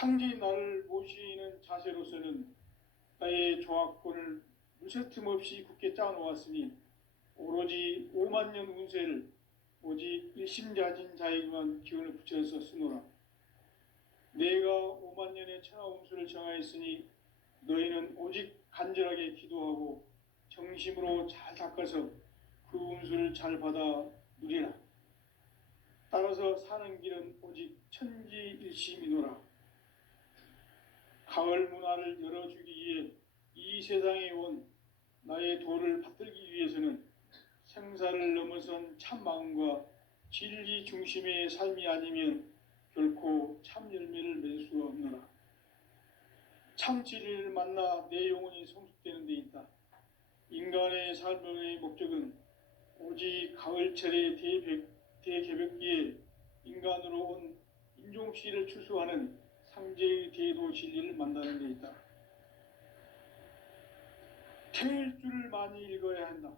상지 나를 모시는 자세로서는 나의 조합권을 무쇠틈 없이 굳게 짜놓았으니 오로지 5만 년 운세를 오직 일심자진 자에게만 기운을 붙여서 쓰노라. 내가 5만 년의 천하 운수를 정하였으니 너희는 오직 간절하게 기도하고 정심으로 잘 닦아서 그 운수를 잘 받아 누리라. 따라서 사는 길은 오직 천지일심이노라. 가을 문화를 열어주기 위해 이 세상에 온 나의 도를 받들기 위해서는 생사를 넘어선 참 마음과 진리 중심의 삶이 아니면 결코 참 열매를 맺을 수가 없노라. 참 진리를 만나 내 영혼이 성숙되는 데 있다. 인간의 삶의 목적은 오직 가을철의 대개벽기에 인간으로 온 인종시를 추수하는 상제의 대도 진리를 만나는 데 있다. 태일주를 많이 읽어야 한다.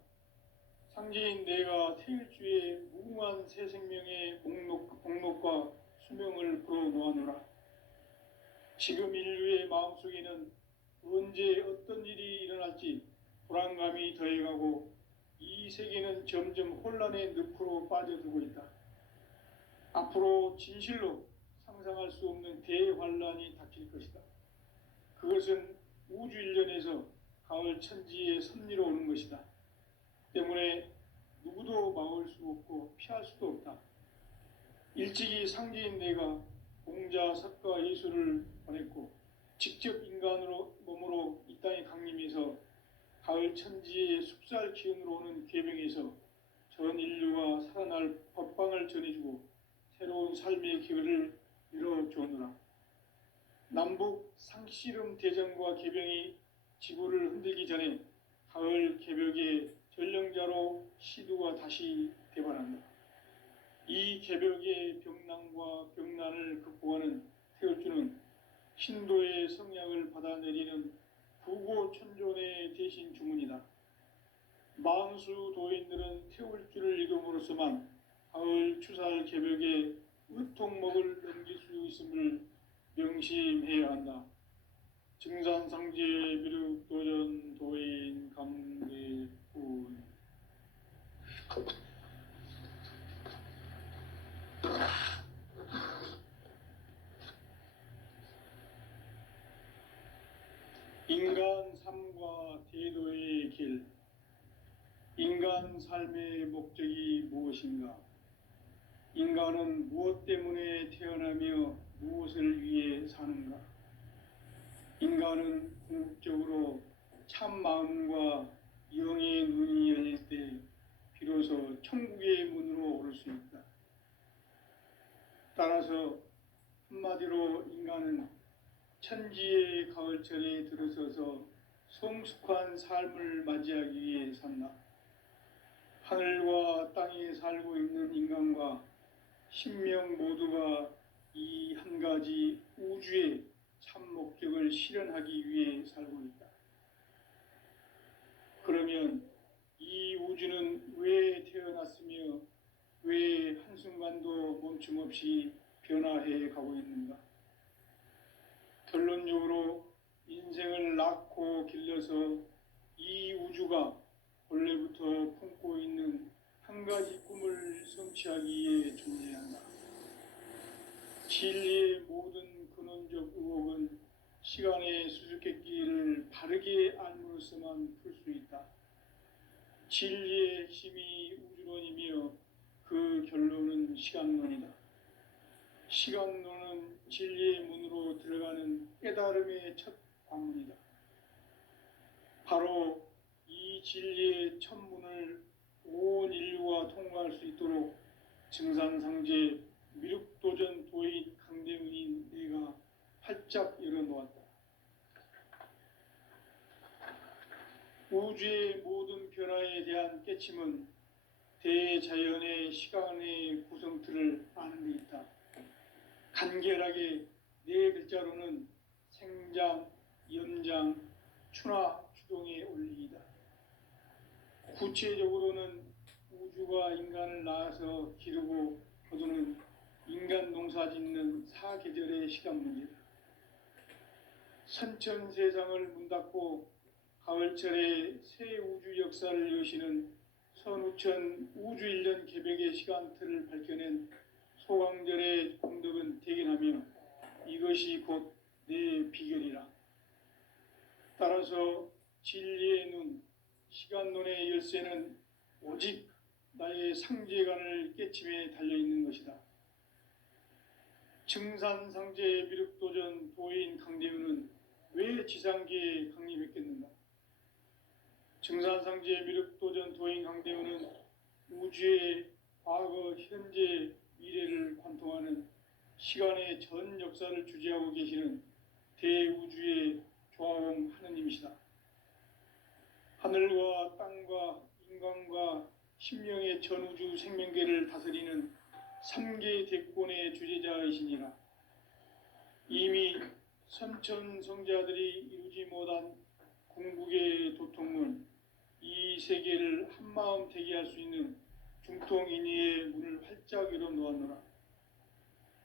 상제인 내가 태일주의 무궁한 새 생명의 목록과 수명을 불어놓아노라. 지금 인류의 마음속에는 언제 어떤 일이 일어날지 불안감이 더해가고 이 세계는 점점 혼란의 늪으로 빠져들고 있다. 앞으로 진실로 상상할 수 없는 대환란이 닥칠 것이다. 그것은 우주 일련에서 가을 천지의 섭리로 오는 것이다. 때문에 누구도 막을 수 없고 피할 수도 없다. 일찍이 상제인 내가 공자, 석가, 예수를 보냈고 직접 인간으로 몸으로 이 땅에 강림해서 가을 천지의 숙살 기운으로 오는 계병에서 전 인류가 살아날 법방을 전해주고 새로운 삶의 기회를 열어주었노라. 남북 상씨름 대전과 계병이 지구를 흔들기 전에 가을 개벽의 전령자로 시두가 다시 대발한다. 이 개벽의 병난과 병난을 극복하는 태울주는 신도의 성약을 받아내리는 부고천존의 대신 주문이다. 만수 도인들은 태울주를 읽음으로써만 가을 추살 개벽의 의통목을 넘길 수 있음을 명심해야 한다. 증산상제 미륵도전 도인 감대군. 인간 삶과 대도의 길. 인간 삶의 목적이 무엇인가? 인간은 무엇 때문에 태어나며 무엇을 위해 사는가? 인간은 궁극적으로 참 마음과 영의 눈이 열릴 때 비로소 천국의 문으로 오를 수 있다. 따라서 한마디로 인간은 천지의 가을철에 들어서서 성숙한 삶을 맞이하기 위해 산다. 하늘과 땅에 살고 있는 인간과 신명 모두가 이 한 가지 우주의 참 목적을 실현하기 위해 살고 있다. 그러면 이 우주는 왜 태어났으며 왜 한순간도 멈춤 없이 변화해 가고 있는가? 결론적으로 인생을 낳고 길러서 이 우주가 원래부터 품고 있는 한 가지 꿈을 성취하기 위해 존재한다. 진리의 모든 근원적 의혹은 시간의 수수께끼를 바르게 알므로서만 풀 수 있다. 진리의 핵심이 우주론이며 그 결론은 시간론이다. 시간론은 진리의 문으로 들어가는 깨달음의 첫 관문이다. 바로 이 진리의 첫 문을 온 인류가 통과할 수 있도록 증산상제 미륵도전 도인 강대문인 내가 활짝 열어놓았다. 우주의 모든 변화에 대한 깨침은 대자연의 시간의 구성틀을 아는 데 있다. 간결하게 네 글자로는 생장, 연장, 추나, 추동의 원리이다. 구체적으로는 우주가 인간을 낳아서 기르고 거두는 인간 농사 짓는 사계절의 시간 문제다. 선천 세상을 문 닫고 가을철에 새 우주 역사를 여시는 선우천 우주일년 개벽의 시간틀을 밝혀낸 소강절의 공덕은 대견하며 이것이 곧 내 비결이라. 따라서 진리의 눈, 시간론의 열쇠는 오직 나의 상제관을 깨침에 달려있는 것이다. 증산상제 미륵도전 도인 강대우는 왜 지상계에 강림했겠는가? 증산상제 미륵도전 도인 강대우는 우주의 과거, 현재, 미래를 관통하는 시간의 전 역사를 주재하고 계시는 대우주의 조화공 하느님이시다. 하늘과 땅과 인간과 신명의 전우주 생명계를 다스리는 3개 대권의 주재자이시니라. 이미 선천성자들이 이루지 못한 궁극의 도통문, 이 세계를 한마음 대기할 수 있는 중통인의의 문을 활짝 열어놓았노라.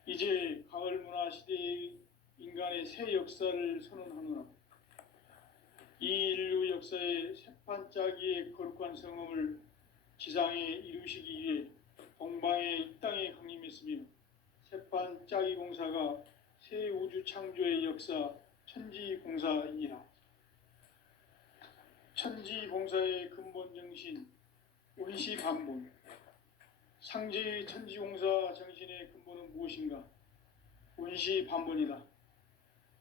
이제 가을 문화 시대의 인간의 새 역사를 선언하노라. 이 인류 역사의 새판짜기의 거룩한 성험을 지상에 이루시기 위해 동방의 이 땅에 강림했으며 새판짜기 공사가 새 우주 창조의 역사 천지공사이니라. 천지공사의 근본 정신 원시반본. 상제의 천지공사 정신의 근본은 무엇인가? 원시반본이다.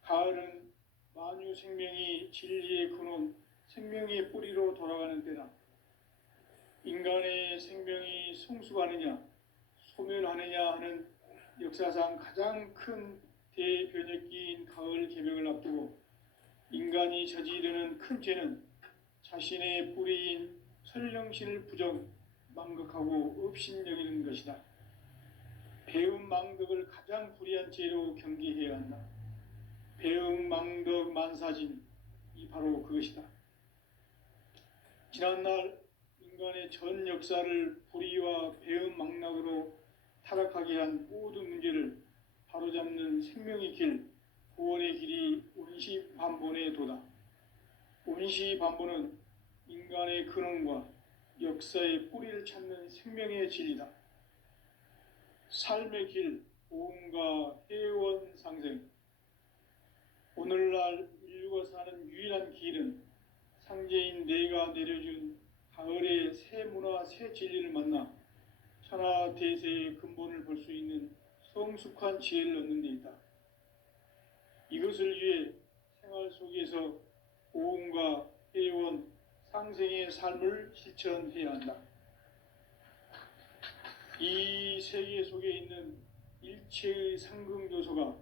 가을은 만유 생명이 진리의 근원, 생명의 뿌리로 돌아가는 때다. 인간의 생명이 성숙하느냐, 소멸하느냐 하는 역사상 가장 큰 대변혁기인 가을 개벽을 앞두고 인간이 저지르는 큰 죄는 자신의 뿌리인 설령신을 부정, 망극하고 업신여기는 것이다. 배음 망덕을 가장 불의한 죄로 경계해야 한다. 배음 망덕 만사진, 이 바로 그것이다. 지난날 인간의 전 역사를 불의와 배음 망락으로 타락하게 한 모든 문제를 바로잡는 생명의 길, 구원의 길이 원시반본의 도다. 원시반본은 인간의 근원과 역사의 뿌리를 찾는 생명의 진리다. 삶의 길, 보험과 회원 상생. 오늘날 인류가 사는 유일한 길은 상제인 내가 내려준 가을의 새 문화, 새 진리를 만나 천하 대세의 근본을 볼 수 있는 성숙한 지혜를 얻는 데 있다. 이것을 위해 생활 속에서 보험과 회원, 상생의 삶을 실천해야 한다. 이 세계 속에 있는 일체의 상승조소가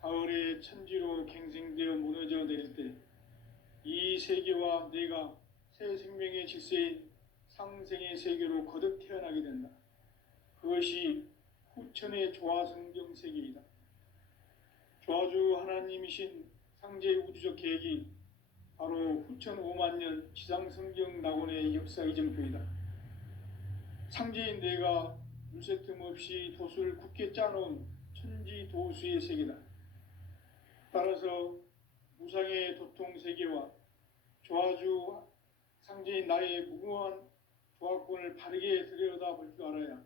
가을의 천지로 갱생되어 무너져 내릴 때 이 세계와 내가 새 생명의 질서인 상생의 세계로 거듭 태어나게 된다. 그것이 후천의 조화성경 세계이다. 조화주 하나님이신 상제 우주적 계획이 바로 후천 5만 년 지상성경 낙원의 역사 이정표이다. 상제인 내가 물새 틈 없이 도수를 굳게 짜놓은 천지도수의 세계다. 따라서 무상의 도통세계와 조화주 상제인 나의 무궁한 조화권을 바르게 들여다볼 줄 알아야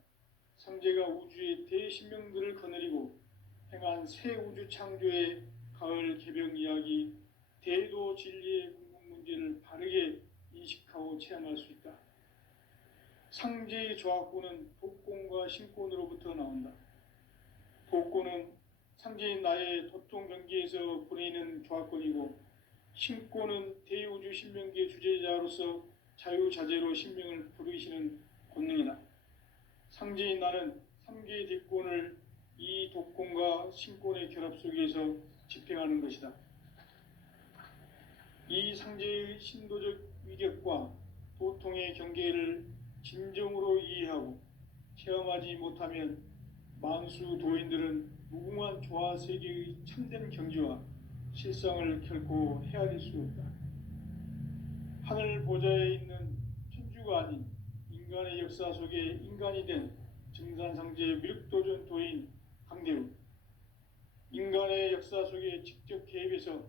상제가 우주의 대신명들을 거느리고 행한 새 우주 창조의 가을 개벽 이야기, 대도 진리의 궁극 문제를 바르게 인식하고 체험할 수 있다. 상제의 조화권은 독권과 신권으로부터 나온다. 독권은 상제인 나의 도통 경계에서 보내는 조화권이고, 신권은 대우주 신명계 주제자로서 자유자재로 신명을 부르시는 권능이다. 상제인 나는 3개의 대권을 이 독권과 신권의 결합 속에서 집행하는 것이다. 이 상제의 신도적 위격과 도통의 경계를 진정으로 이해하고 체험하지 못하면 만수 도인들은 무궁한 조화 세계의 참된 경지와 실상을 결코 헤아릴 수 없다. 하늘 보좌에 있는 천주가 아닌 인간의 역사 속에 인간이 된 증산상제 미륵도전 도인 강대우. 인간의 역사 속에 직접 개입해서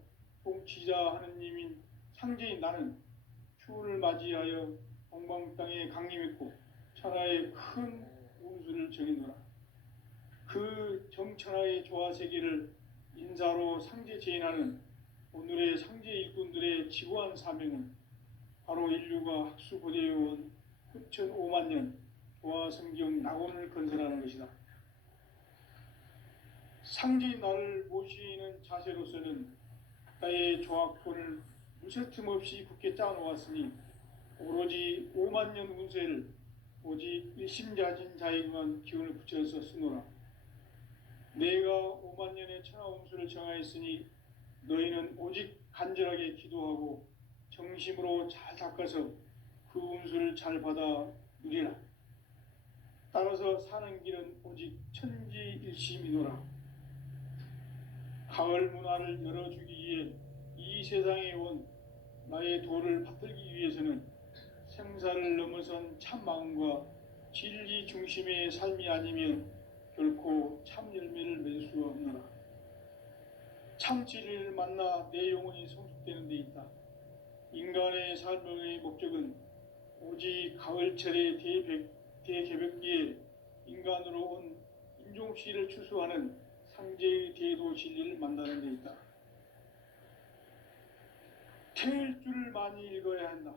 통치자 하느님인 상제인 나는 추운을 맞이하여 동방 땅에 강림했고 천하의 큰 운수를 정했노라. 그 정천하의 조화세계를 인사로 상제 제인하는 오늘의 상제 일꾼들의 지고한 사명은 바로 인류가 학수고대해온 후천 5만 년 조화성경 낙원을 건설하는 것이다. 상제인 나를 모시는 자세로서는 나의 조화권을 무쇠틈 없이 굳게 짜놓았으니 오로지 5만 년 운세를 오직 일심자진 자에게만 기운을 붙여서 쓰노라. 내가 5만 년의 천하 운수를 정하였으니 너희는 오직 간절하게 기도하고 정심으로 잘 닦아서 그 운수를 잘 받아 누리라. 따라서 사는 길은 오직 천지일심이노라. 가을 문화를 열어주기 위해 이 세상에 온 나의 도를 받들기 위해서는 생사를 넘어선 참 마음과 진리 중심의 삶이 아니면 결코 참 열매를 맺을 수 없노라. 참 진리를 만나 내 영혼이 성숙되는 데 있다. 인간의 삶의 목적은 오직 가을철의 대개벽기에 인간으로 온 인종씨를 추수하는 상제의 대도 진리를 만나는 데 있다. 태일주를 많이 읽어야 한다.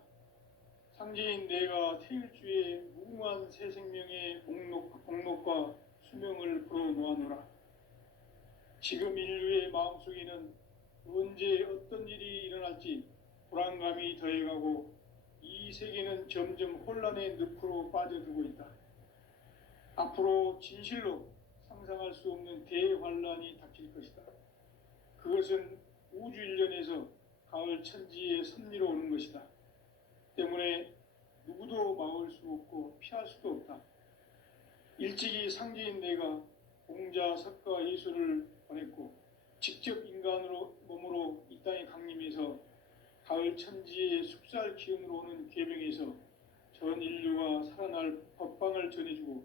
상제인 내가 태일주의 무궁한 새 생명의 목록과 수명을 풀어놓아노라. 지금 인류의 마음속에는 언제 어떤 일이 일어날지 불안감이 더해가고 이 세계는 점점 혼란의 늪으로 빠져들고 있다. 앞으로 진실로 상상할 수 없는 대환란이 닥칠 것이다. 그것은 우주 일련에서 가을 천지의 섭리로 오는 것이다. 때문에 누구도 막을 수 없고 피할 수도 없다. 일찍이 상제인 내가 공자, 석가, 예수를 보냈고 직접 인간으로 몸으로 이 땅에 강림해서 가을 천지의 숙살 기운으로 오는 계명에서 전 인류가 살아날 법방을 전해주고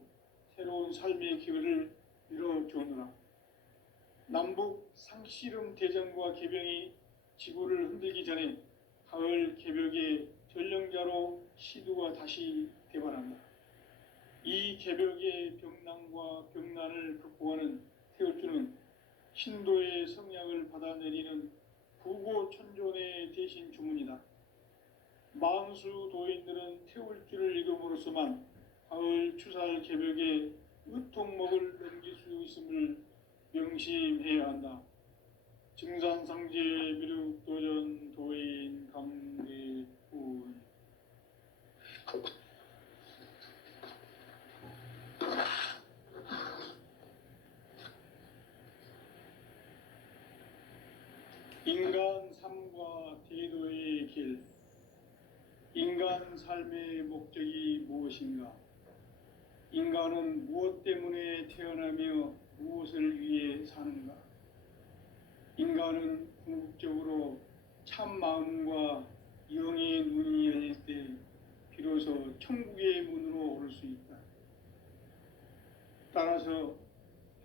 새로운 삶의 기회를 열어주느라. 남북 상씨름 대전과 개병이 지구를 흔들기 전에 가을 개벽의 전령자로 시두가 다시 대발한다. 이 개벽의 병난과 병난을 극복하는 태울주는 신도의 성약을 받아내리는 부고천존의 대신 주문이다. 만수 도인들은 태울주를 읽음으로써만 가을 추살 개벽의 의통목을 넘길 수 있음을 명심해야 한다. 증산상제 미륵도전 도인 감리군. 인간 삶과 대도의 길. 인간 삶의 목적이 무엇인가? 인간은 무엇 때문에 태어나며 무엇을 위해 사는가? 인간은 궁극적으로 참 마음과 영의 눈이 열릴 때 비로소 천국의 문으로 오를 수 있다. 따라서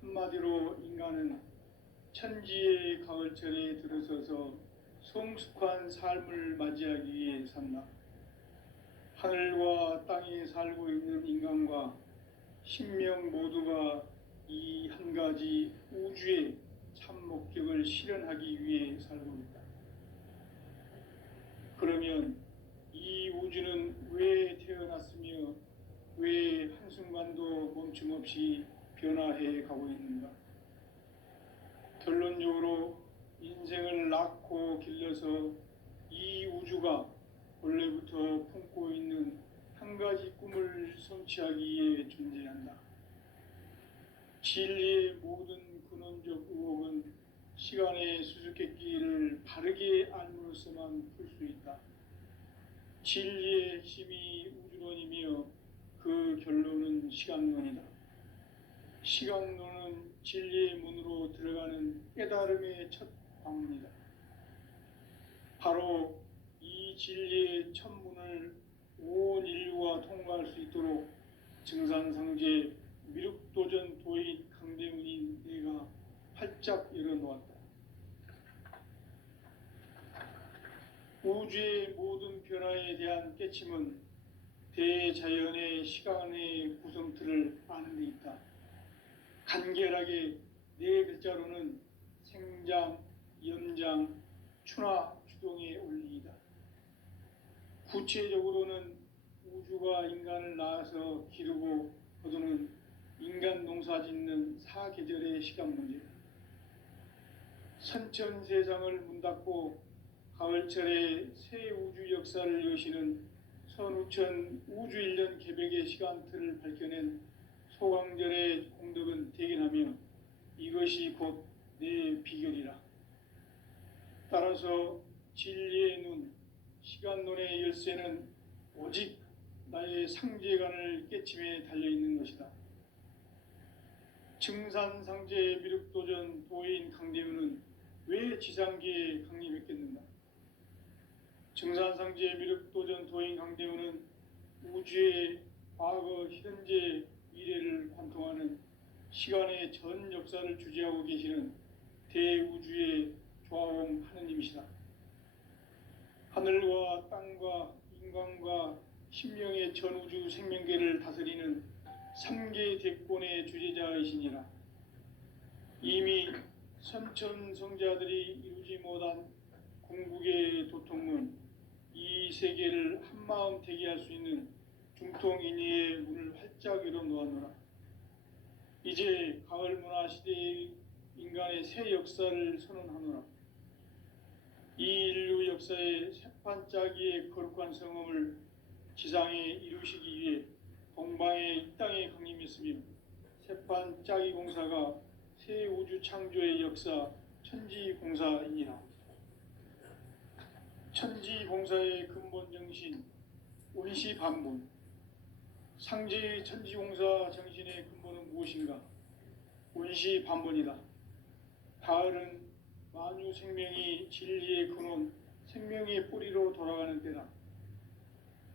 한마디로 인간은 천지의 가을철에 들어서서 성숙한 삶을 맞이하기 위해 산다. 하늘과 땅에 살고 있는 인간과 신명 모두가 이 한 가지 우주의 참 목적을 실현하기 위해 살고 있다. 그러면 이 우주는 왜 태어났으며 왜 한순간도 멈춤없이 변화해 가고 있는가? 결론적으로 인생을 낳고 길러서 이 우주가 원래부터 품고 있는 한 가지 꿈을 성취하기 위해 존재한다. 진리의 모든 근원적 의혹은 시간의 수수께끼를 바르게 알므로써만 풀 수 있다. 진리의 핵심이 우주론이며 그 결론은 시간론이다. 시간론은 진리의 문으로 들어가는 깨달음의 첫 방문이다. 바로 이 진리의 첫 문을 온 인류가 통과할 수 있도록 증산상제 미륵도전 도인 강대문인 내가 활짝 열어놓았다. 우주의 모든 변화에 대한 깨침은 대자연의 시간의 구성틀을 아는 데 있다. 간결하게 네 글자로는 생장, 연장, 추나 추동의 원리이다. 구체적으로는 우주가 인간을 낳아서 기르고 거두는 인간 농사 짓는 사계절의 시간 문제, 선천 세상을 문닫고 가을철에 새 우주 역사를 여시는 선우천 우주일년 개벽의 시간틀을 밝혀낸 소강절의 공덕은 대견하며 이것이 곧 내 비결이라. 따라서 진리의 눈, 시간론의 열쇠는 오직 나의 상제관을 깨침에 달려있는 것이다. 증산상제 미륵도전 도인 강대우는 왜 지상계에 강림했겠는가? 증산상제 미륵도전 도인 강대우는 우주의 과거, 현재, 미래를 관통하는 시간의 전 역사를 주재하고 계시는 대우주의 조화원 하느님이시다. 하늘과 땅과 인간과 신명의 전우주 생명계를 다스리는 3계 대권의 주재자이시니라. 이미 선천성자들이 이루지 못한 궁극의 도통문, 이 세계를 한마음 대기할 수 있는 중통인의의 문을 활짝 열어놓았노라. 이제 가을 문화 시대의 인간의 새 역사를 선언하노라. 이 인류 역사의 새판짜기의 거룩한 성음을 지상에 이루시기 위해 동방의 이 땅에 강림했으며 새판짜기 공사가 새 우주 창조의 역사 천지공사이니라. 천지공사의 근본 정신 원시반본, 상제의 천지공사 정신의 근본은 무엇인가? 원시반본이다. 가을은 만유 생명이 진리의 근원, 생명의 뿌리로 돌아가는 때다.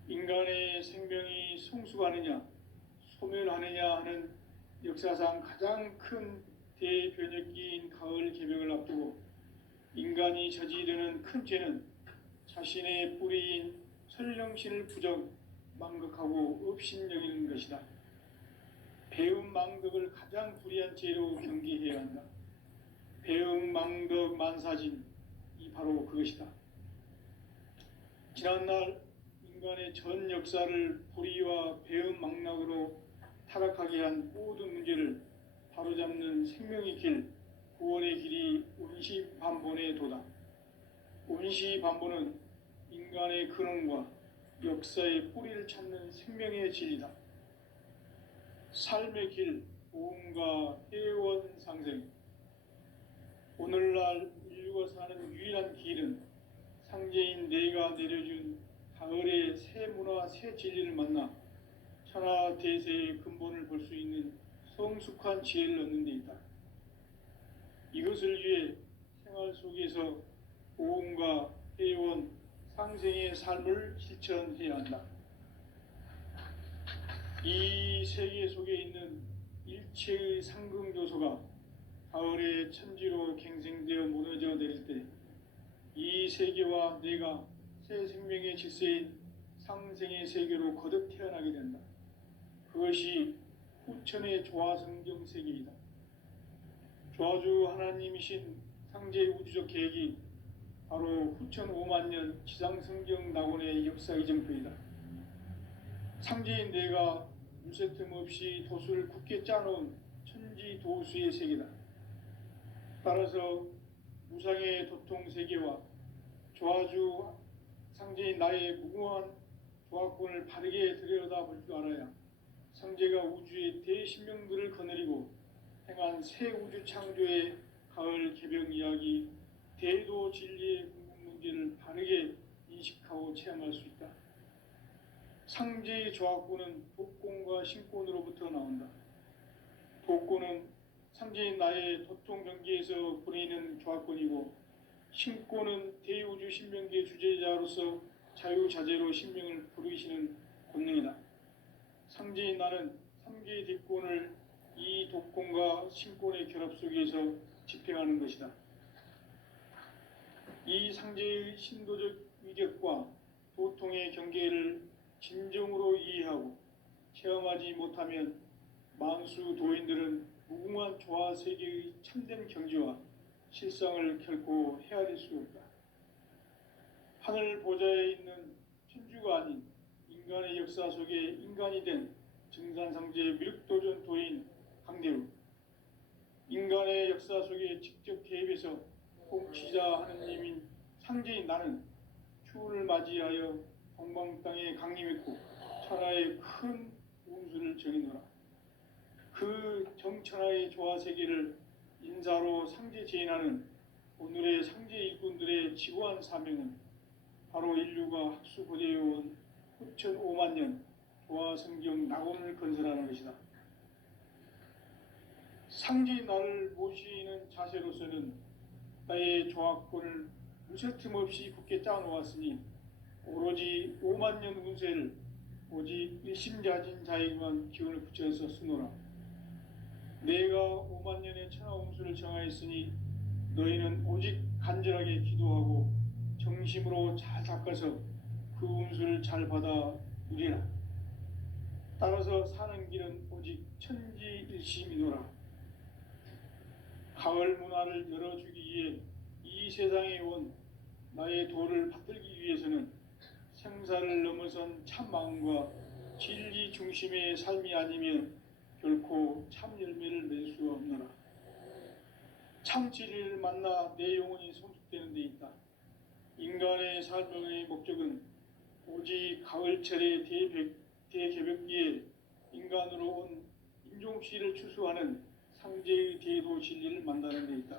인간의 생명이 성숙하느냐, 소멸하느냐 하는 역사상 가장 큰 대변혁기인 가을 개벽을 앞두고 인간이 저지르는 큰 죄는 자신의 뿌리인 설령신을 부정, 망극하고 업신여기는 것이다. 배움 망덕을 가장 불의한 죄로 경계해야 한다. 배움 망덕 만사진, 이 바로 그것이다. 지난날 인간의 전 역사를 불의와 배움 망락으로 타락하게 한 모든 문제를 바로잡는 생명의 길, 구원의 길이 원시반본의 도다. 원시반본은 인간의 근원과 역사의 뿌리를 찾는 생명의 진리다. 삶의 길, 보험과 회원 상생. 오늘날 인류가 사는 유일한 길은 상제인 내가 내려준 가을의 새 문화, 새 진리를 만나 천하 대세의 근본을 볼 수 있는 성숙한 지혜를 얻는 데 있다. 이것을 위해 생활 속에서 보험과 회원, 상생의 삶을 실천해야 한다. 이 세계 속에 있는 일체의 상승조소가 가을의 천지로 갱생되어 무너져 내릴 때 이 세계와 내가 새 생명의 질서인 상생의 세계로 거듭 태어나게 된다. 그것이 후천의 조화성경 세계이다. 조화주 하나님이신 상제의 우주적 계획이 바로 후천 5만 년 지상성경 낙원의 역사 이정표이다. 상제인 내가 물새틈 없이 도수를 굳게 짜놓은 천지도수의 세계다. 따라서 무상의 도통 세계와 조화주 상제인 나의 무궁한 조화권을 바르게 들여다볼 줄 알아야 상제가 우주의 대신명들을 거느리고 행한 새 우주 창조의 가을 개벽 이야기, 대도 진리의 궁극 문제를 바르게 인식하고 체험할 수 있다. 상제의 조화권은 독권과 신권으로부터 나온다. 독권은 상제인 나의 도통 경계에서 보내는 조화권이고, 신권은 대우주 신명계 주제자로서 자유자재로 신명을 부르시는 권능이다. 상제인 나는 3개의 뒷권을 이 독권과 신권의 결합 속에서 집행하는 것이다. 이 상제의 신도적 위력과 도통의 경계를 진정으로 이해하고 체험하지 못하면 만수 도인들은 무궁한 조화 세계의 참된 경지와 실상을 결코 헤아릴 수 없다. 하늘 보좌에 있는 천주가 아닌 인간의 역사 속에 인간이 된 증산상제 미륵도전 도인 강대우, 인간의 역사 속에 직접 개입해서 공치자 하느님인 상제인 나는 추운을 맞이하여 동방 땅에 강림했고 천하의 큰 운수를 전이노라. 그 정천하의 조화 세계를 인사로 상제 제인하는 오늘의 상제 일꾼들의 지고한 사명은 바로 인류가 학수고대해온 후천 5만 년 조화 성경 낙원을 건설하는 것이다. 상제인 나를 모시는 자세로서는 나의 조화권을 무설틈 없이 굳게 짜놓았으니 오로지 5만 년 운세를 오직 일심자진 자에게만 기운을 붙여서 쓰노라. 내가 5만 년의 천하 운수를 정하였으니 너희는 오직 간절하게 기도하고 정심으로 잘 닦아서 그 운수를 잘 받아 누리라. 따라서 사는 길은 오직 천지일심이노라. 가을 문화를 열어주기 위해 이 세상에 온 나의 도를 받들기 위해서는 생사를 넘어선 참 마음과 진리 중심의 삶이 아니면 결코 참 열매를 맺을 수 없노라. 참 진리를 만나 내 영혼이 성숙되는 데 있다. 인간의 삶의 목적은 오직 가을철의 대개벽기에 인간으로 온 인종씨를 추수하는 상제의 대도 진리를 만나는 데 있다.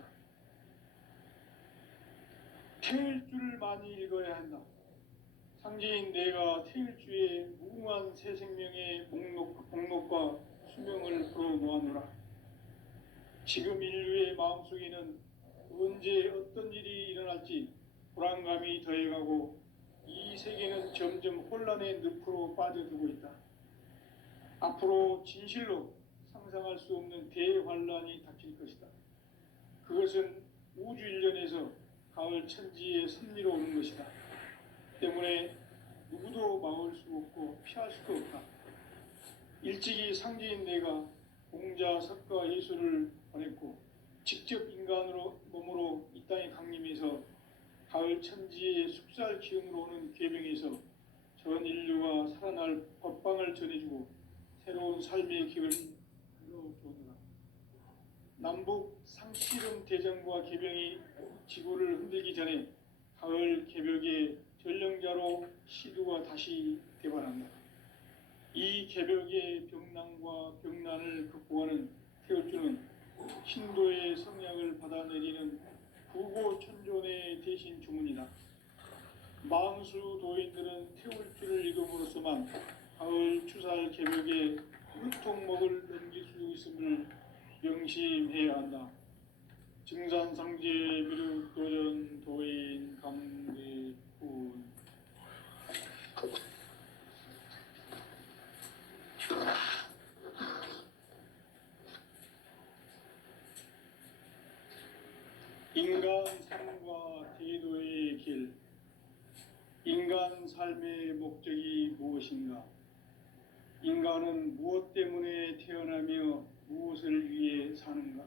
태일주를 많이 읽어야 한다. 상제인 내가 태일주의 무궁한 새 생명의 목록과 수명을 풀어놓아노라. 지금 인류의 마음속에는 언제 어떤 일이 일어날지 불안감이 더해가고 이 세계는 점점 혼란의 늪으로 빠져들고 있다. 앞으로 진실로 상상할 수 없는 대환란이 닥칠 것이다. 그것은 우주 일련에서 가을 천지의 섭리로 오는 것이다. 때문에 누구도 막을 수 없고 피할 수도 없다. 일찍이 상제인 내가 공자, 석가, 예수를 보냈고 직접 인간으로 몸으로 이 땅에 강림해서 가을 천지의 숙살 기운으로 오는 계명에서 전 인류가 살아날 법방을 전해주고 새로운 삶의 길을 열어주었노라. 남북 상씨름 대전과 계병이 지구를 흔들기 전에 가을 개벽의 전령자로 시두가 다시 개발한다. 이 개벽의 병난과 병난을 극복하는 태울주는 신도의 성약을 받아내리는 구고천존의 대신 주문이다. 만수 도인들은 태울주를 읽음으로써만 가을 추살 개벽의 유통목을 넘길 수 있음을 명심해야 한다. 증산상제 미륵도전 도인 강대훈. 인간 삶과 대도의 길. 인간 삶의 목적이 무엇인가? 인간은 무엇 때문에 태어나며 무엇을 위해 사는가?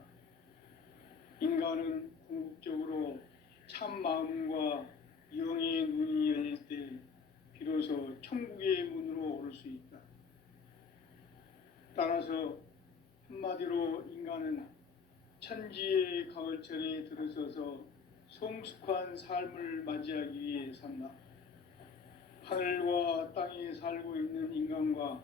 인간은 궁극적으로 참 마음과 영의 눈이 열릴 때 비로소 천국의 문으로 오를 수 있다. 따라서 한마디로 인간은 천지의 가을철에 들어서서 성숙한 삶을 맞이하기 위해 산다. 하늘과 땅에 살고 있는 인간과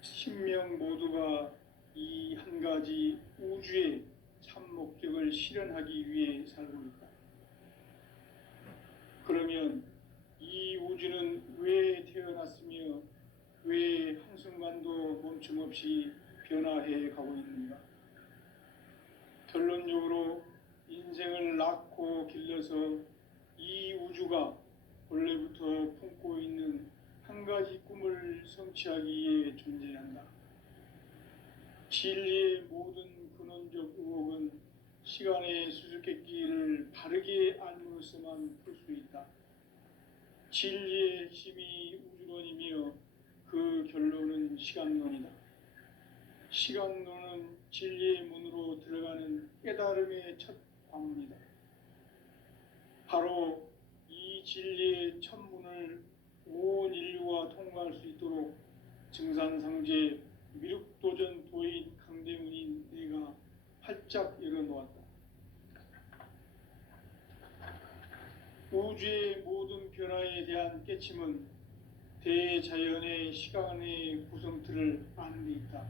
신명 모두가 이 한 가지 우주의 참 목적을 실현하기 위해 살고 있다. 그러면 이 우주는 왜 태어났으며 왜 한순간도 멈춤 없이 변화해 가고 있는가? 결론적으로 인생을 낳고 길러서 이 우주가 원래부터 품고 있는 한 가지 꿈을 성취하기 위해 존재한다. 진리의 모든 근원적 의혹은 시간의 수수께끼를 바르게 알므로써만 풀 수 있다. 진리의 핵심이 우주론이며 그 결론은 시간론이다. 시간론은 진리의 문으로 들어가는 깨달음의 첫 방문이다. 바로 이 진리의 첫 문을 온 인류가 통과할 수 있도록 증산상제 미륵도전 도인 강대문인 내가 활짝 열어놓았다. 우주의 모든 변화에 대한 깨침은 대자연의 시간의 구성틀을 아는 데 있다.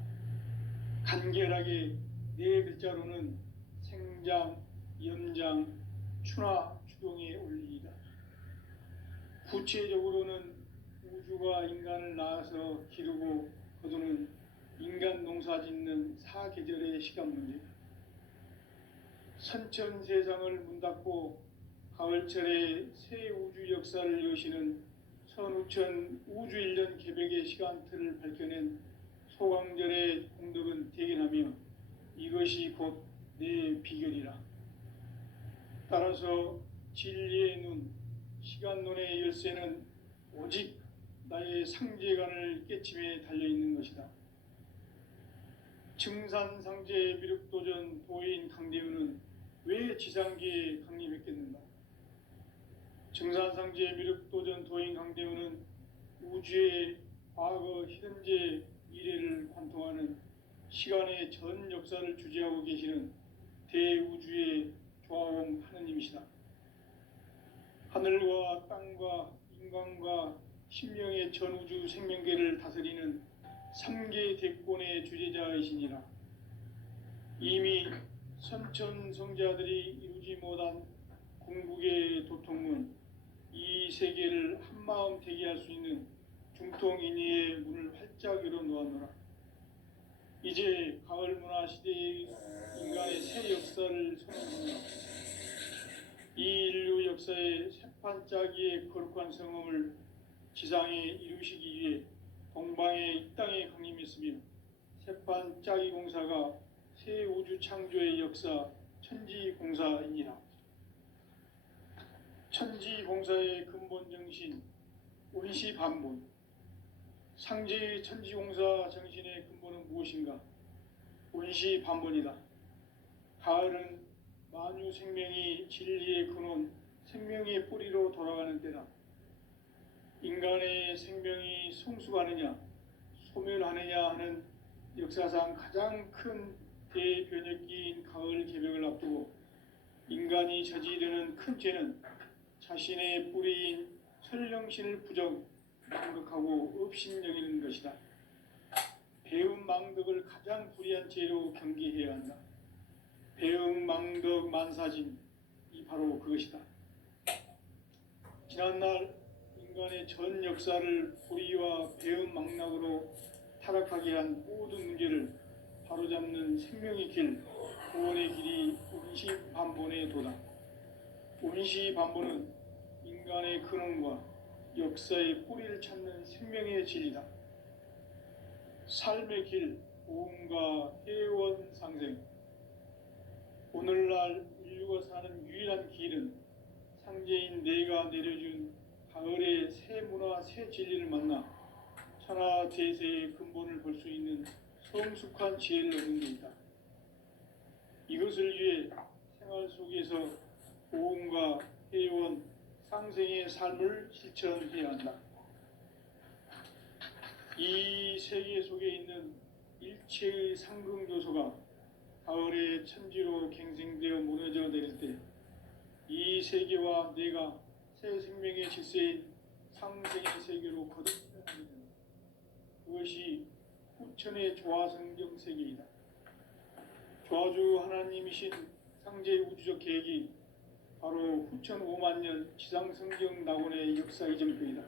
간결하게 네 글자로는 생장, 연장, 추나 추동의 원리이다. 구체적으로는 우주가 인간을 낳아서 기르고 거두는 인간 농사 짓는 사계절의 시간 문제다. 선천 세상을 문 닫고 가을철에 새 우주 역사를 여시는 선우천 우주 1년 개백의 시간틀을 밝혀낸 소강절의 공덕은 대견하며 이것이 곧 내 비결이라. 따라서 진리의 눈, 시간론의 열쇠는 오직 나의 상제관을 깨침에 달려있는 것이다. 증산상제 미륵도전 도인 강대우는 왜 지상계에 강림했겠는가? 증산상제 미륵도전 도인 강대우는 우주의 과거, 현재, 미래를 관통하는 시간의 전 역사를 주재하고 계시는 대우주의 조화원 하느님이시다. 하늘과 땅과 인간과 신명의 전우주 생명계를 다스리는 3계 대권의 주재자이시니라. 이미 선천성자들이 이루지 못한 궁극의 도통문, 이 세계를 한마음 되게 할 수 있는 중통인의의 문을 활짝 열어놓았노라. 이제 가을 문화 시대의 인간의 새 역사를 선언합니다. 이 인류 역사의 새판짜기의 거룩한 성험을 지상에 이루시기 위해 동방의 이 땅에 강림했으며 새판짜기 공사가 새 우주 창조의 역사 천지공사이니라. 천지공사의 근본 정신 원시반본, 상제의 천지공사 정신의 근본은 무엇인가? 원시반본이다. 가을은 만유 생명이 진리의 근원, 생명의 뿌리로 돌아가는 때다. 인간의 생명이 성숙하느냐, 소멸하느냐 하는 역사상 가장 큰 대변혁기인 가을 개벽을 앞두고 인간이 저지르는 큰 죄는 자신의 뿌리인 설령신을 망극하고 업신여기는 것이다. 배움 망덕을 가장 불의한 죄로 경계해야 한다. 배움 망덕 만사진, 이 바로 그것이다. 지난날 인간의 전 역사를 불의와 배움 망락으로 타락하게 한 모든 문제를 바로잡는 생명의 길, 구원의 길이 원시반본의 도다. 원시반본은 인간의 근원과 역사의 뿌리를 찾는 생명의 진리다. 삶의 길, 보험과 회원 상생. 오늘날 인류가 사는 유일한 길은 상제인 내가 내려준 가을의 새 문화, 새 진리를 만나 천하 대세의 근본을 볼 수 있는 성숙한 지혜를 얻는 데이다. 이것을 위해 생활 속에서 보험과 회원, 상생의 삶을 실천해야 한다. 이 세계 속에 있는 일체의 상승교소가 가을의 천지로 갱생되어 무너져 내릴 때 이 세계와 내가 새 생명의 질서인 상생의 세계로 거듭나게 된다. 그것이 후천의 조화성경 세계이다. 조화주 하나님이신 상제의 우주적 계획이 바로 후천 5만 년 지상성경 낙원의 역사 이전표이다.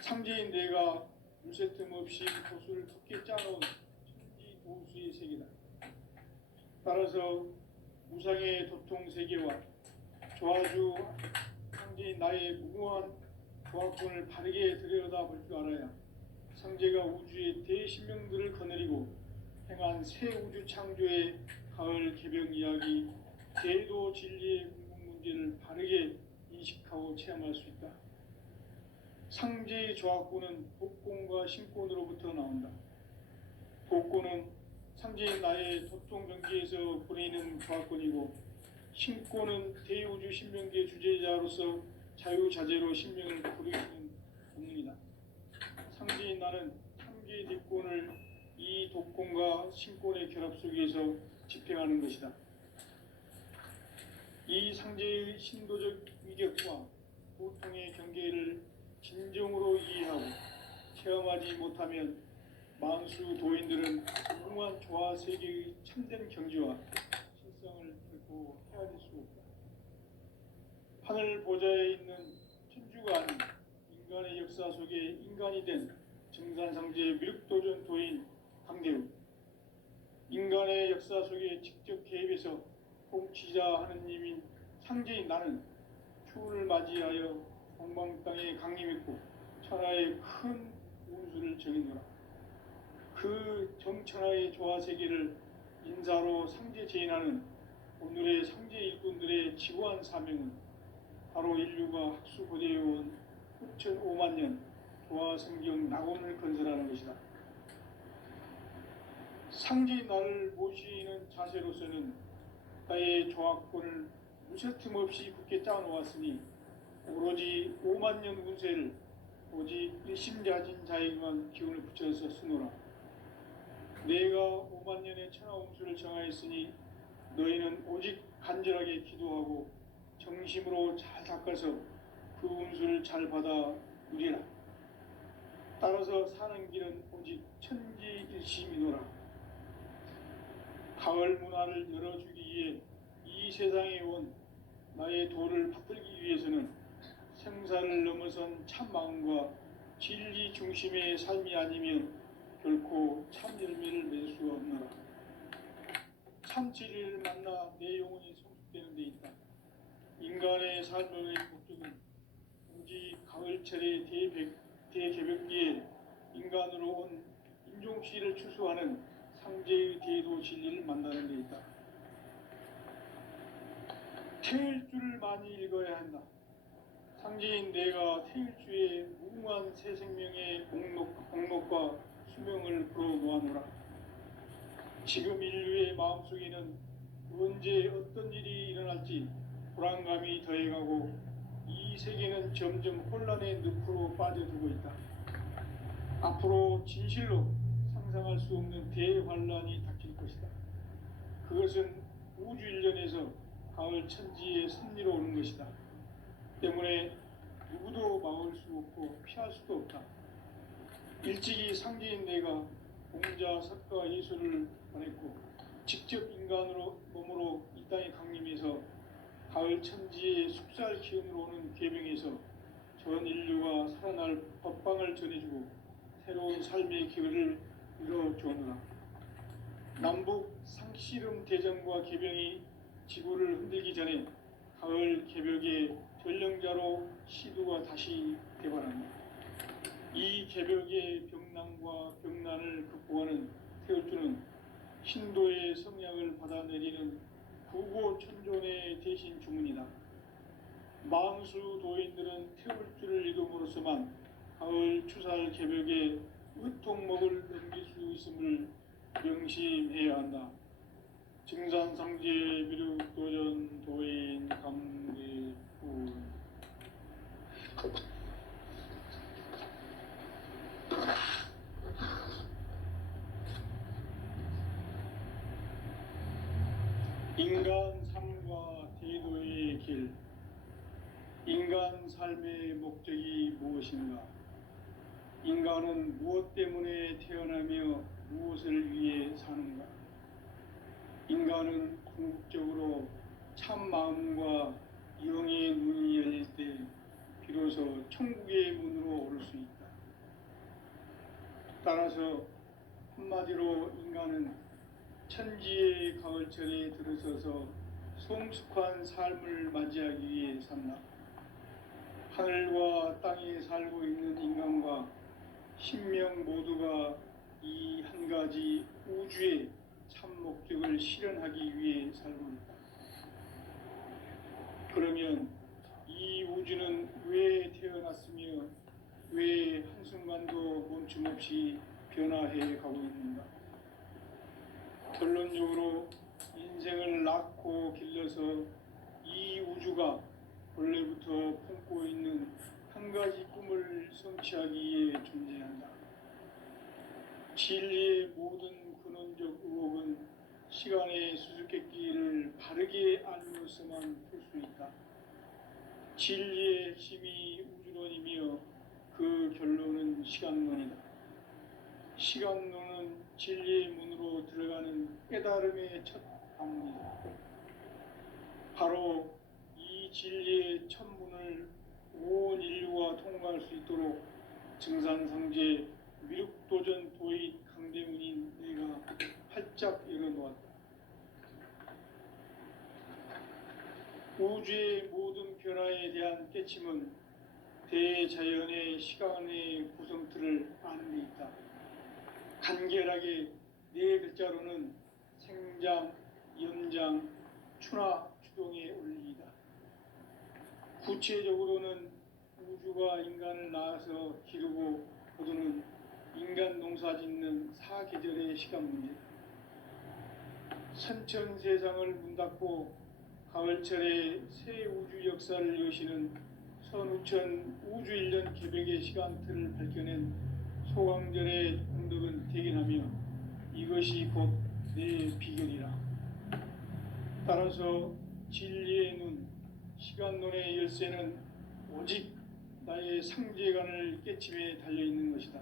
상제인 내가 물새 틈 없이 도수를 두께 짜놓은 천지 도수의 세계다. 따라서 무상의 도통 세계와 조화주 상제인 나의 무궁한 조화권을 바르게 들여다볼 줄 알아야 상제가 우주의 대신명들을 거느리고 행한 새 우주 창조의 가을 개벽 이야기, 제도 진리의 궁극 문제를 바르게 인식하고 체험할 수 있다. 상제의 조합구는 복권과 신권으로부터 나온다. 복권은 상제의 나의 도통 경지에서 보내는 조합권이고, 신권은 대우주 신명계 주제자로서 자유자재로 신명을 부르시는 본능이다. 상제의 나는 탐계 뒷권을 이 독권과 신권의 결합 속에서 집행하는 것이다. 이 상제의 신도적 위격과 고통의 경계를 진정으로 이해하고 체험하지 못하면 만수 도인들은 무궁한 조화 세계의 참된 경지와 실상을 결코 헤아릴 수 없다. 하늘 보좌에 있는 천주가 아닌 인간의 역사 속에 인간이 된 정산상제의 미륵도전 도인 강대우, 인간의 역사 속에 직접 개입해서 통치자 하느님인 상제인 나는 추운을 맞이하여 동방 땅에 강림했고 천하의 큰 운수를 정했노라. 그 정천하의 조화 세계를 인사로 상제 제인하는 오늘의 상제 일꾼들의 지구한 사명은 바로 인류가 학수고대해온 9,500만 년 조화 성경 낙원을 건설하는 것이다. 상제인 나를 모시는 자세로서는 나의 조합권을 무쇠틈 없이 굳게 짜놓았으니 오로지 5만 년 운세를 오직 일심자진 자에게만 기운을 붙여서 쓰노라. 내가 5만 년의 천하운수를 정하였으니 너희는 오직 간절하게 기도하고 정심으로 잘 닦아서 그 운수를 잘 받아 누리라. 따라서 사는 길은 오직 천지일심이노라. 가을 문화를 열어주기 위해 이 세상에 온 나의 도를 받들기 위해서는 생사를 넘어선 참 마음과 진리 중심의 삶이 아니면 결코 참 열매를 맺을 수가 없노라. 참 진리를 만나 내 영혼이 성숙되는 데 있다. 인간의 삶의 목적은 오직 가을철의 대개벽기에 인간으로 온 인종씨를 추수하는 상제의 대도 진리를 만나는 데 있다. 태일주를 많이 읽어야 한다. 상제인 내가 태일주의 무궁한 새 생명의 공록과 수명을 불어놓아노라. 지금 인류의 마음속에는 언제 어떤 일이 일어날지 불안감이 더해가고 이 세계는 점점 혼란의 늪으로 빠져들고 있다. 앞으로 진실로 상상할 수 없는 대환란이 닥칠 것이다. 그것은 우주 일련에서 가을 천지에 섭리로 오는 것이다. 때문에 누구도 막을 수 없고 피할 수도 없다. 일찍이 상제인 내가 공자, 석가, 예수를 보냈고 직접 인간으로 몸으로 이 땅에 강림해서 가을 천지의 숙살 기운으로 오는 계명에서 전 인류가 살아날 법방을 전해주고 새로운 삶의 기회를 이뤄주었노라. 남북 상씨름 대전과 개병이 지구를 흔들기 전에 가을 개벽의 전령자로 시두가 다시 개발한다. 이 개벽의 병난과 병난을 극복하는 태울주는 신도의 성량을 받아내리는 구고천존의 대신 주문이다. 만수 도인들은 태울주를 읽음으로써만 가을 추살 개벽의 의통목을 넘길 수 있음을 명심해야 한다. 증산상제 미륵도전 도인 강대훈. 인간 삶과 대도의 길. 인간 삶의 목적이 무엇인가? 인간은 무엇 때문에 태어나며 무엇을 위해 사는가? 인간은 궁극적으로 참 마음과 영의 눈이 열릴 때 비로소 천국의 문으로 오를 수 있다. 따라서 한마디로 인간은 천지의 가을철에 들어서서 성숙한 삶을 맞이하기 위해 산다. 하늘과 땅에 살고 있는 인간과 신명 모두가 이 한 가지 우주의 참 목적을 실현하기 위해 살고 있다. 그러면 이 우주는 왜 태어났으며 왜 한순간도 멈춤 없이 변화해 가고 있는가? 결론적으로 인생을 낳고 길러서 이 우주가 본래부터 품고 있는 한 가지 꿈을 성취하기 위해 존재한다. 진리의 모든 근원적 의혹은 시간의 수수께끼를 바르게 알면서만 풀 수 있다. 진리의 핵심이 우주론이며 그 결론은 시간론이다. 시간론은 진리의 문으로 들어가는 깨달음의 첫 방문이다. 바로 이 진리의 첫 문을 온 인류가 통과할 수 있도록 증산상제 미륵도전 도의 강대문인 내가 활짝 열어놓았다. 우주의 모든 변화에 대한 깨침은 대자연의 시간의 구성틀을 아는 데 있다. 간결하게 네 글자로는 생장, 연장, 추나 추동의 원리이다. 구체적으로는 우주가 인간을 낳아서 기르고 거두는 인간 농사 짓는 사계절의 시간 문제. 선천 세상을 문 닫고 가을철에 새 우주 역사를 여시는 선우천 우주 1년 개백의 시간틀을 밝혀낸 소강절의 공덕은 대견하며 이것이 곧 내 비결이라. 따라서 진리의 눈, 시간론의 열쇠는 오직 나의 상제관을 깨침에 달려있는 것이다.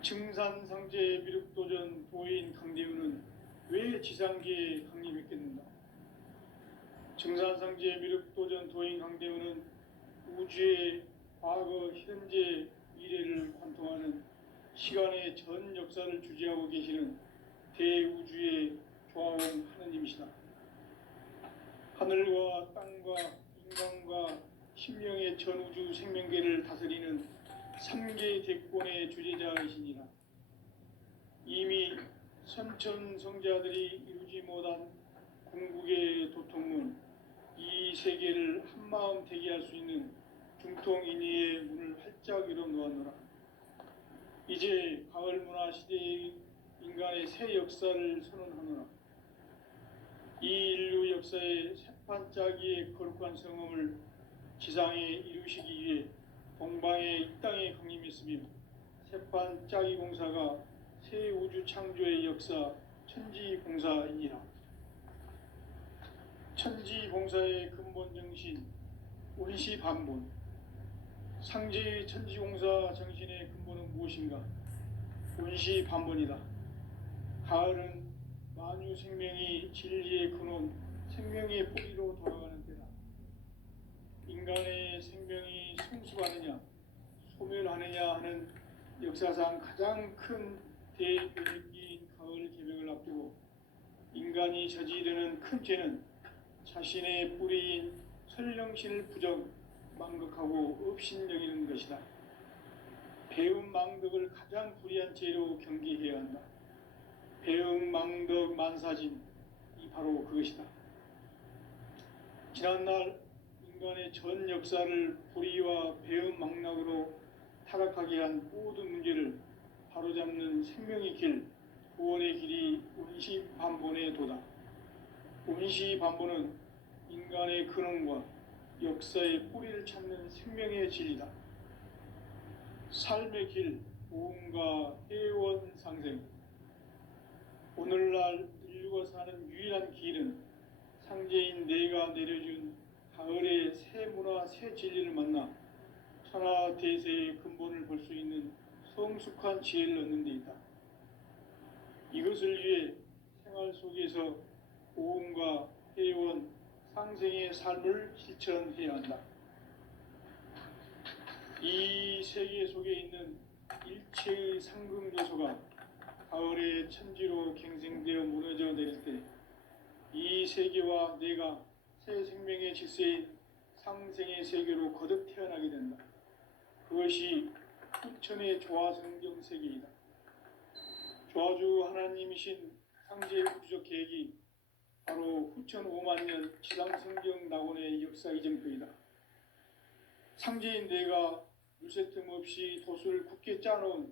증산상제 미륵도전 도인 강대우는 왜 지상계에 강림했겠는가? 증산상제 미륵도전 도인 강대우는 우주의 과거, 현재, 미래를 관통하는 시간의 전 역사를 주재하고 계시는 대우주의 조화원 하느님이시다. 하늘과 땅과 인간과 신명의 전우주 생명계를 다스리는 3개 대권의 주재자이시니라. 이미 선천성자들이 이루지 못한 궁극의 도통문, 이 세계를 한마음 대기할 수 있는 중통인의의 문을 활짝 열어놓았노라. 이제 가을 문화 시대의 인간의 새 역사를 선언하노라. 이 인류 역사의 새판짜기의 거룩한 성음을 지상에 이루시기 위해 동방의 이 땅에 강림했으며 새판짜기 공사가 새 우주 창조의 역사 천지공사이니라. 천지공사의 근본 정신 운시반본. 상제의 천지공사 정신의 근본은 무엇인가? 운시반본이다. 가을은 만유 생명이 진리의 근원, 생명의 뿌리로 돌아가는 때다. 인간의 생명이 성숙하느냐, 소멸하느냐 하는 역사상 가장 큰 대변기인 가을 개벽을 앞두고 인간이 저지르는 큰 죄는 자신의 뿌리인 설령신을 부정, 망극하고 업신여기는 것이다. 배움 망덕을 가장 불의한 죄로 경계해야 한다. 배움 망덕 만사진, 이 바로 그것이다. 지난날 인간의 전 역사를 불의와 배움 망락으로 타락하게 한 모든 문제를 바로잡는 생명의 길, 구원의 길이 운시반본의 도다. 운시반본은 인간의 근원과 역사의 뿌리를 찾는 생명의 진리다. 삶의 길, 보험과 회원 상생. 오늘날 인류가 사는 유일한 길은 상제인 내가 내려준 가을의 새 문화, 새 진리를 만나 천하 대세의 근본을 볼 수 있는 성숙한 지혜를 얻는 데 있다. 이것을 위해 생활 속에서 보험과 회원, 상생의 삶을 실천해야 한다. 이 세계 속에 있는 일체의 상금 요소가 가을의 천지로 갱생되어 무너져 내릴 때 이 세계와 내가 새 생명의 질서인 상생의 세계로 거듭 태어나게 된다. 그것이 후천의 조화성경 세계이다. 조화주 하나님이신 상제의 우주적 계획이 바로 후천 5만 년 지상성경 낙원의 역사 이전표이다. 상제인 내가 둘새 틈 없이 돛을 굳게 짜놓은